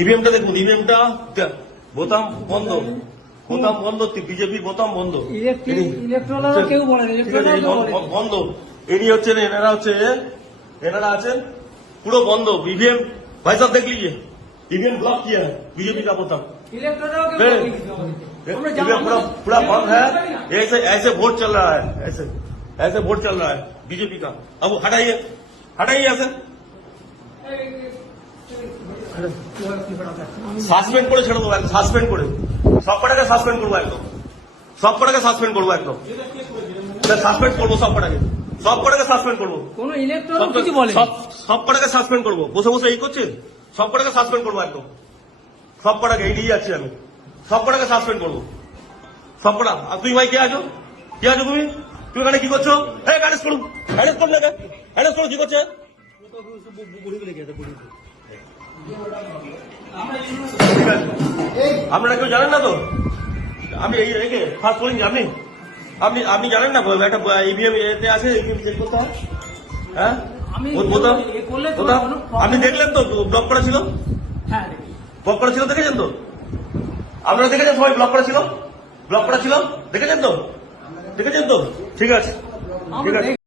ইভিএমটা দেখুন, ইভিএমটা বোতাম বন্ধ, বোতাম বন্ধ, বিজেপির বোতাম বন্ধ, কেউ বলে বন্ধ। এনি হচ্ছে এনারা আছেন পুরো বন্ধ। ईवीएम भाई साहब देख लीजिए, ईवीएम ब्लॉक किया है बीजेपी का बोतम, पूरा बंद है। ऐसे ऐसे वोट चल रहा है, ऐसे ऐसे वोट चल रहा है बीजेपी का। अब हटाइए, हटाइए ऐसे সাসপেন্ড করে ছেড়ে দেবো, সাসপেন্ড করে সব কটাকে সাসপেন্ড করবো, একদম সব কটাকে সাসপেন্ড করবো, একদম সাসপেন্ড করবো, সব কটাকে সাসপেন্ড করবো, কোনো ইলেকট্রন কিছু বলে সব কটাকে সাসপেন্ড করবো। বসে বসে এই করছে, সব কটাকে সাসপেন্ড করবো, একদম সব কটাকে এই নিয়ে যাচ্ছি আমি, সব কটাকে সাসপেন্ড করবো, সব কটা। আর তুই ভাই কে আছো, কে আছো তুমি? তুমি এখানে কি করছো? অ্যারেস্ট করুন, অ্যারেস্ট করুন, অ্যারেস্ট করুন। কি করছে? আপনারা কেউ জানেন না তো? আমি এই রেখে ফার্স্ট করিনি। আপনি আপনি আপনি জানেন না একটা ইভিএম এতে আছে, চেক করতে হয়। হ্যাঁ, আপনি দেখলেন তো ব্লক করা ছিল, ব্লক করা ছিল, দেখেছেন তো? আপনারা দেখেছেন সবাই ব্লক করা ছিল, ব্লক করা ছিল, দেখেছেন তো? দেখেছেন তো? ঠিক আছে, ঠিক আছে।